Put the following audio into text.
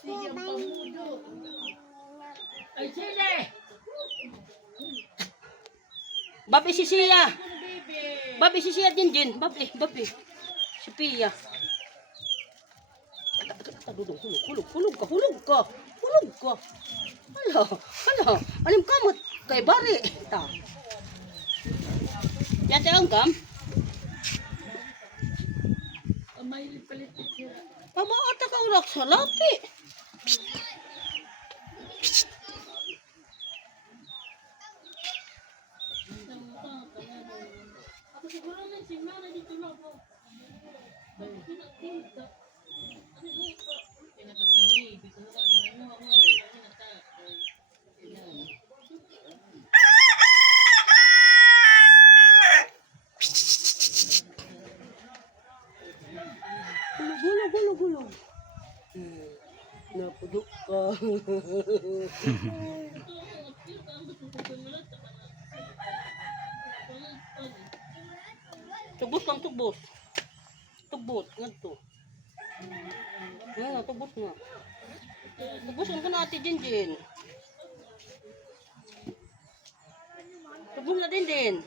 Siyang pamudo. Ay, sila! Babi si Sia. Baby! Babi si Sia din. Babi. Si Pia. Dudong, hulog ka. Hala. Alim kamot kay bari. Ta. Yate ang kam. May lipalit sila. Pamaata ka urak sa lapi. Ako siguro na si Mara dito lang po. Pinakita. Pinakat na ni. Dito na ginagawa mo. Gulog. Napudok ka. Tubos. Tubot, ngadto. Tubos nga. Tubusan ka na ate Jinjin. Tubos na din.